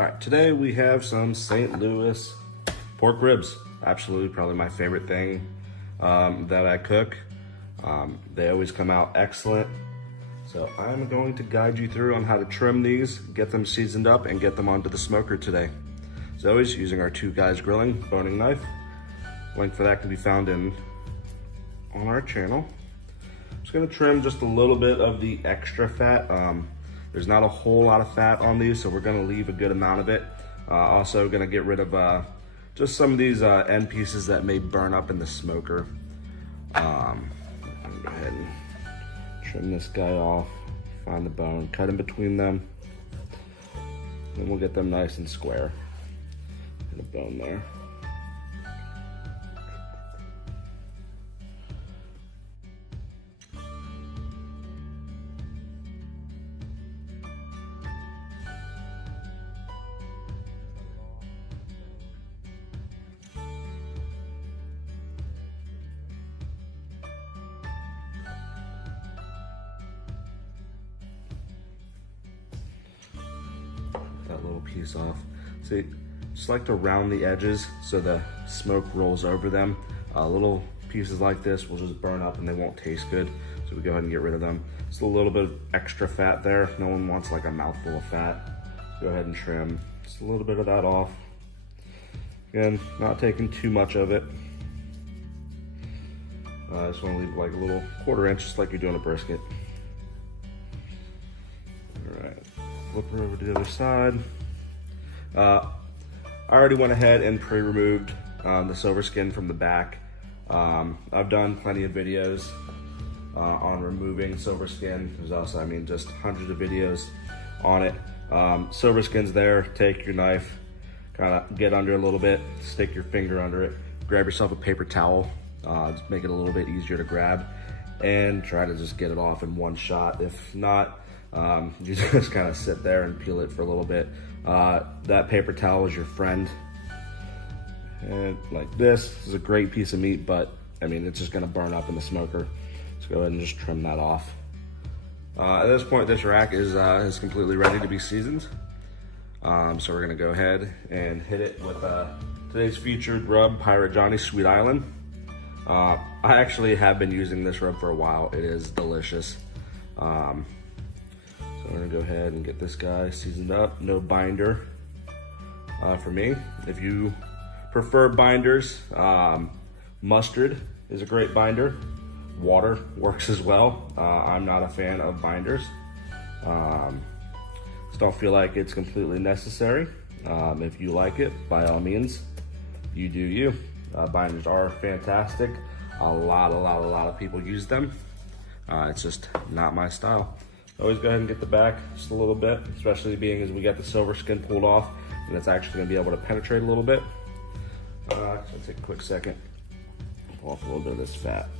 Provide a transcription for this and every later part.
All right, today we have some St. Louis pork ribs. Absolutely, probably my favorite thing that I cook. They always come out excellent. So I'm going to guide you through on how to trim these, get them seasoned up, and get them onto the smoker today. As always, using our Two Guys Grilling boning knife. Link for that can be found on our channel. I'm just gonna trim just a little bit of the extra fat. There's not a whole lot of fat on these, so we're gonna leave a good amount of it. Also gonna get rid of just some of these end pieces that may burn up in the smoker. I'm gonna go ahead and trim this guy off, find the bone, cut in between them, and we'll get them nice and square. And a bone there. That little piece off. See, just like to round the edges so the smoke rolls over them. Little pieces like this will just burn up and they won't taste good. So we go ahead and get rid of them. Just a little bit of extra fat there. No one wants like a mouthful of fat. Go ahead and trim just a little bit of that off. Again, not taking too much of it. I just want to leave like a little 1/4 inch, just like you're doing a brisket. All right. Flip her over to the other side. I already went ahead and pre-removed the silver skin from the back. I've done plenty of videos on removing silver skin. There's also, just hundreds of videos on it. Silver skin's there. Take your knife, kind of get under a little bit, stick your finger under it, grab yourself a paper towel, just make it a little bit easier to grab, and try to just get it off in one shot. If not, you just kind of sit there and peel it for a little bit. That paper towel is your friend. And like this is a great piece of meat, but it's just gonna burn up in the smoker. Let's go ahead and just trim that off. At this point, this rack is completely ready to be seasoned. So we're gonna go ahead and hit it with today's featured rub, Pirate Johnny's Sweet Island. I actually have been using this rub for a while. It is delicious. So we're gonna go ahead and get this guy seasoned up. No binder for me. If you prefer binders, mustard is a great binder. Water works as well. I'm not a fan of binders. Just don't feel like it's completely necessary. If you like it, by all means, you do you. Binders are fantastic. A lot of people use them. It's just not my style. Always go ahead and get the back just a little bit, especially being as we got the silver skin pulled off and it's actually gonna be able to penetrate a little bit. So take a quick second, pull off a little bit of this fat.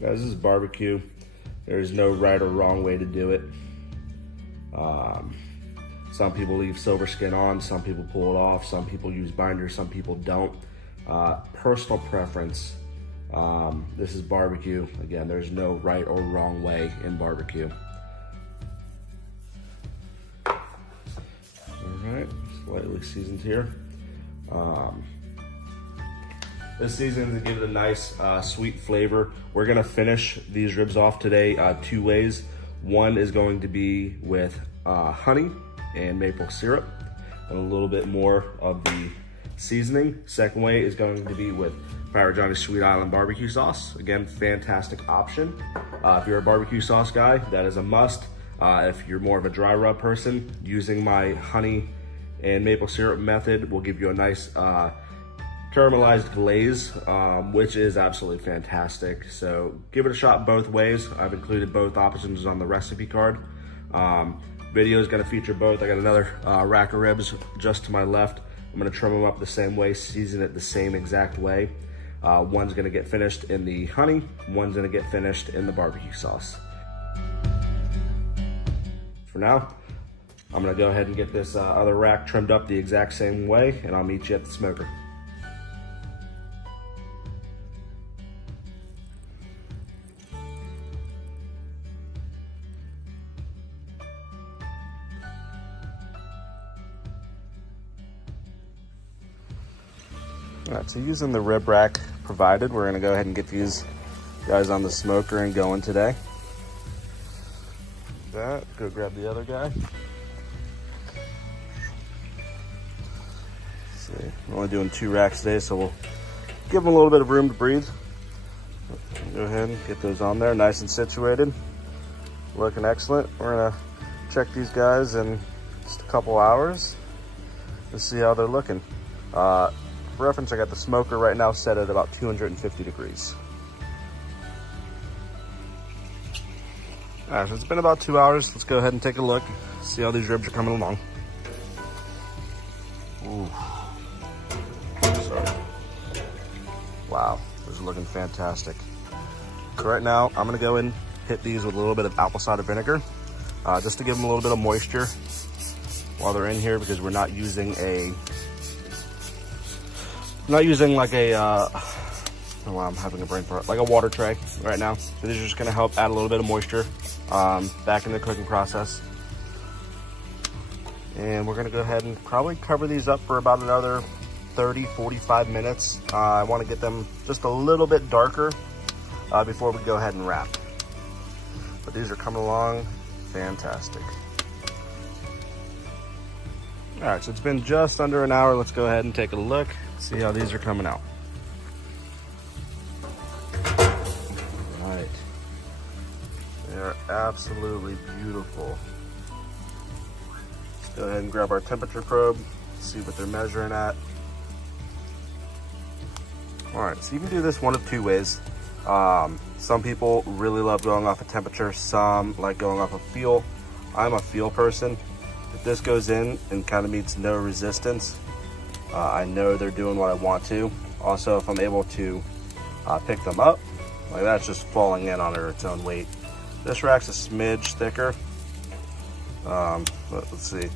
Guys, this is barbecue. There's no right or wrong way to do it. Some people leave silver skin on, some people pull it off, some people use binders, some people don't. Personal preference. This is barbecue. Again, there's no right or wrong way in barbecue. All right, slightly seasoned here. This seasoning to give it a nice sweet flavor. We're gonna finish these ribs off today 2 ways. One is going to be with honey and maple syrup and a little bit more of the seasoning. Second way is going to be with Pirate Johnny's Sweet Island barbecue sauce. Again, fantastic option. If you're a barbecue sauce guy, that is a must. If you're more of a dry rub person, using my honey and maple syrup method will give you a nice caramelized glaze, which is absolutely fantastic. So give it a shot both ways. I've included both options on the recipe card. Video is gonna feature both. I got another rack of ribs just to my left. I'm gonna trim them up the same way, season it the same exact way. One's gonna get finished in the honey, one's gonna get finished in the barbecue sauce. For now, I'm gonna go ahead and get this other rack trimmed up the exact same way, and I'll meet you at the smoker. All right, so using the rib rack provided, we're gonna go ahead and get these guys on the smoker and going today. That, go grab the other guy. Let's see, we're only doing 2 racks today, so we'll give them a little bit of room to breathe. Go ahead and get those on there, nice and situated. Looking excellent. We're gonna check these guys in just a couple hours to see how they're looking. For reference, I got the smoker right now set at about 250 degrees. All right, so it's been about 2 hours. Let's go ahead and take a look, see how these ribs are coming along. Ooh. Sorry. Wow, those are looking fantastic. So right now, I'm gonna go and hit these with a little bit of apple cider vinegar, just to give them a little bit of moisture while they're in here, because we're not using like a, oh, I'm having a brain fart, like a water tray right now. So these are just gonna help add a little bit of moisture back in the cooking process. And we're gonna go ahead and probably cover these up for about another 30-45 minutes. I wanna get them just a little bit darker before we go ahead and wrap. But these are coming along fantastic. All right, so it's been just under an hour. Let's go ahead and take a look, see how these are coming out. All right, they are absolutely beautiful. Let's go ahead and grab our temperature probe, see what they're measuring at. All right, so you can do this one of 2 ways. Some people really love going off of temperature, some like going off of feel. I'm a feel person. If this goes in and kind of meets no resistance, I know they're doing what I want to. Also, if I'm able to pick them up, like that's just falling in under its own weight. This rack's a smidge thicker. Let's see.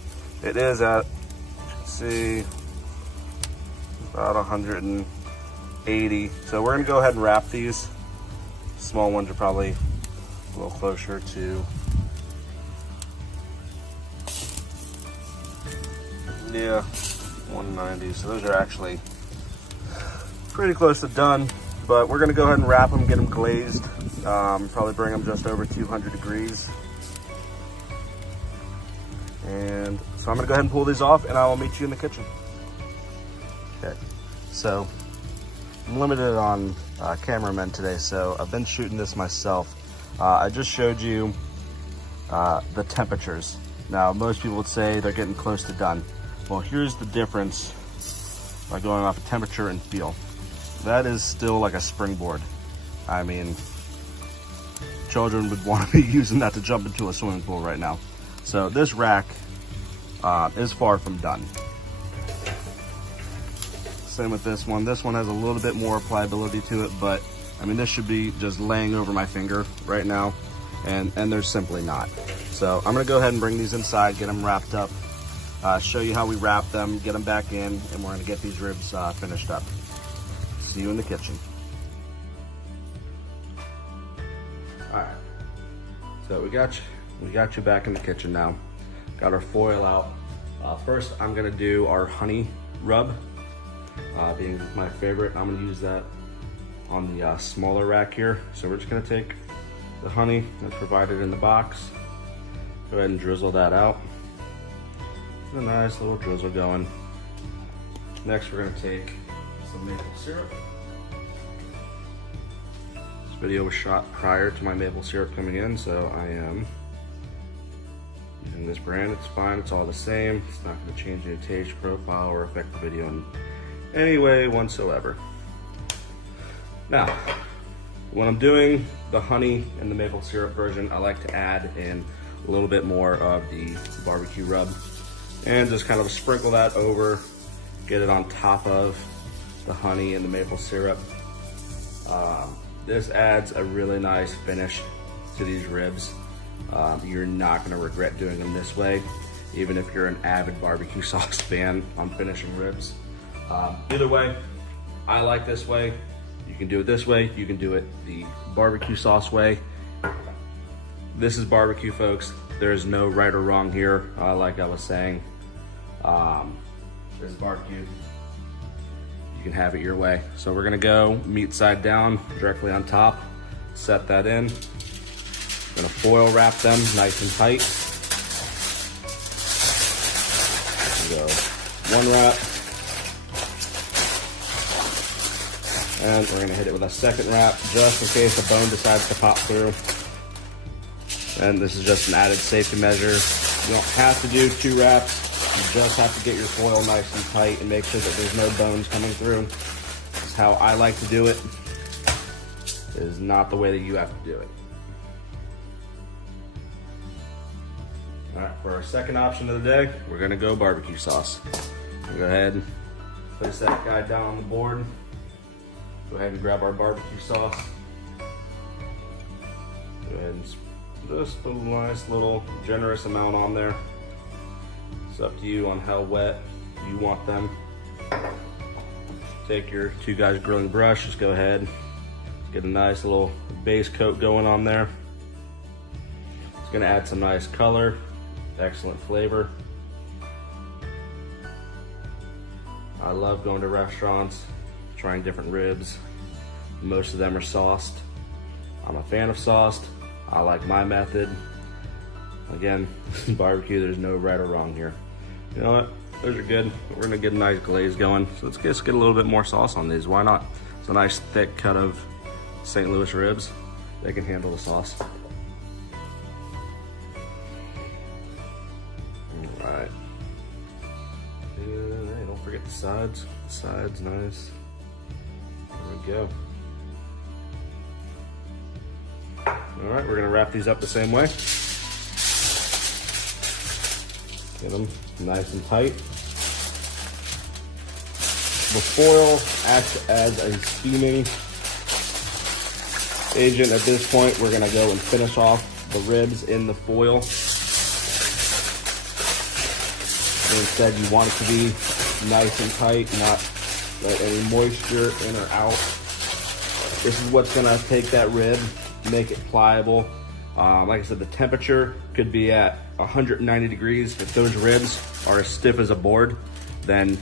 It is at, you can see, about 180. So we're gonna go ahead and wrap these. Small ones are probably a little closer to, yeah, 190. So those are actually pretty close to done, but we're gonna go ahead and wrap them, get them glazed. Probably bring them just over 200 degrees. And so I'm gonna go ahead and pull these off and I will meet you in the kitchen. Okay, so I'm limited on cameramen today, so I've been shooting this myself. I just showed you the temperatures. Now, most people would say they're getting close to done. Well, here's the difference by going off of temperature and feel. That is still like a springboard. I mean, children would want to be using that to jump into a swimming pool right now. So this rack is far from done. Same with this one. This one has a little bit more pliability to it, but I mean, this should be just laying over my finger right now, and they're simply not. So I'm gonna go ahead and bring these inside, get them wrapped up, show you how we wrap them, get them back in, and we're gonna get these ribs finished up. See you in the kitchen. All right, so we got you back in the kitchen now. Got our foil out. First, I'm gonna do our honey rub. Being my favorite, I'm gonna use that on the smaller rack here. So we're just gonna take the honey that's provided in the box, go ahead and drizzle that out. A nice little drizzle going. Next, we're gonna take some maple syrup. This video was shot prior to my maple syrup coming in, so I am using this brand. It's fine, it's all the same. It's not gonna change the taste profile or affect the video in any way whatsoever. Now, when I'm doing the honey and the maple syrup version, I like to add in a little bit more of the barbecue rub and just kind of sprinkle that over, get it on top of the honey and the maple syrup. This adds a really nice finish to these ribs. You're not gonna regret doing them this way, even if you're an avid barbecue sauce fan on finishing ribs. Either way, I like this way. You can do it this way. You can do it the barbecue sauce way. This is barbecue, folks. There's no right or wrong here. Like I was saying, this is barbecue. you can have it your way. So we're gonna go meat side down, directly on top, set that in. Gonna foil wrap them nice and tight. Go one wrap. And we're gonna hit it with a second wrap, just in case a bone decides to pop through. And this is just an added safety measure. You don't have to do 2 wraps. You just have to get your foil nice and tight and make sure that there's no bones coming through. This is how I like to do it. It is not the way that you have to do it. All right, for our second option of the day, we're gonna go barbecue sauce. Go ahead and place that guy down on the board. Go ahead and grab our barbecue sauce. Go ahead and just a nice little generous amount on there. It's up to you on how wet you want them. Take your 2 guys grilling brush, just go ahead, get a nice little base coat going on there. It's gonna add some nice color, excellent flavor. I love going to restaurants, trying different ribs. Most of them are sauced. I'm a fan of sauced. I like my method. Again, barbecue, there's no right or wrong here. You know what? Those are good. We're gonna get a nice glaze going. So let's just get a little bit more sauce on these. Why not? It's a nice thick cut of St. Louis ribs. They can handle the sauce. All right. Hey, don't forget the sides. The sides, nice. There we go. All right, we're gonna wrap these up the same way. Get them nice and tight. The foil acts as a steaming agent. At this point, we're gonna go and finish off the ribs in the foil. Instead, you want it to be nice and tight, not let any moisture in or out. This is what's gonna take that rib, make it pliable. Like I said, the temperature could be at 190 degrees. If those ribs are as stiff as a board, then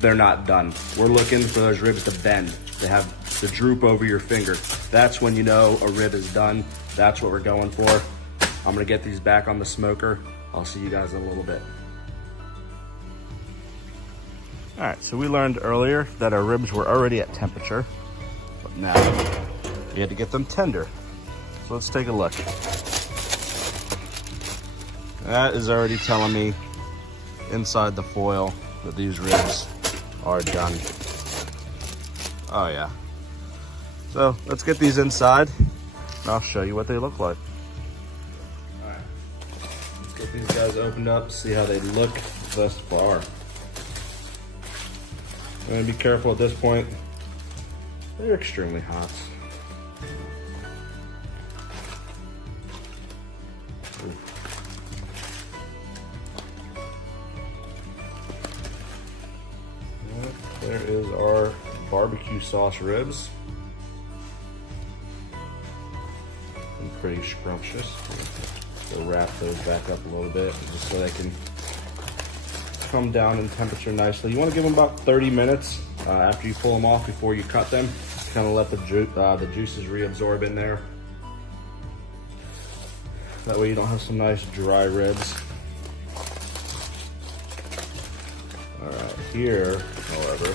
they're not done. We're looking for those ribs to bend, to have the droop over your finger. That's when you know a rib is done. That's what we're going for. I'm gonna get these back on the smoker. I'll see you guys in a little bit. All right, so we learned earlier that our ribs were already at temperature, but now we had to get them tender. So let's take a look. That is already telling me inside the foil that these ribs are done. Oh yeah. So let's get these inside and I'll show you what they look like. All right, let's get these guys opened up, see how they look thus far. I'm gonna be careful at this point. They're extremely hot. There is our barbecue sauce ribs. And pretty scrumptious. We'll wrap those back up a little bit just so they can come down in temperature nicely. You want to give them about 30 minutes after you pull them off before you cut them. Kind of let the juices reabsorb in there. That way you don't have some nice dry ribs. All right, here, however,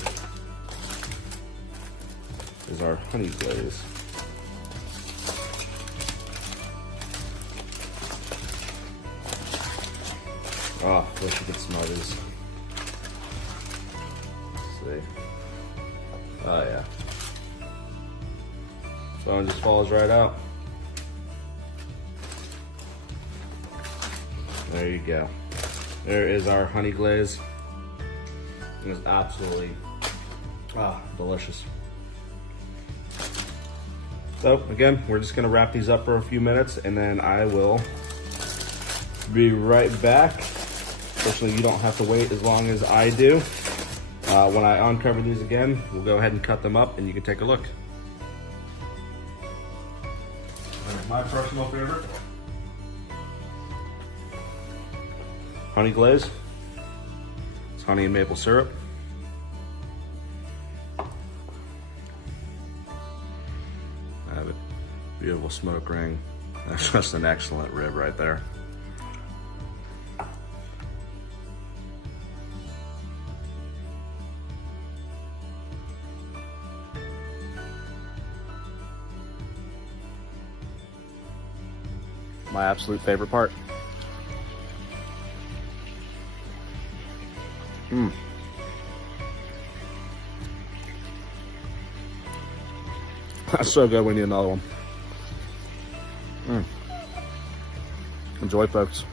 is our honey glaze. Oh, I wish you could smell these. Let's see. Oh yeah. Bone just falls right out. There you go. There is our honey glaze. It's absolutely delicious. So again, we're just gonna wrap these up for a few minutes and then I will be right back. Fortunately, you don't have to wait as long as I do. When I uncover these again, we'll go ahead and cut them up and you can take a look. My personal favorite, honey glaze. It's honey and maple syrup. Beautiful smoke ring. That's just an excellent rib right there. My absolute favorite part. That's so good. We need another one. Enjoy, folks.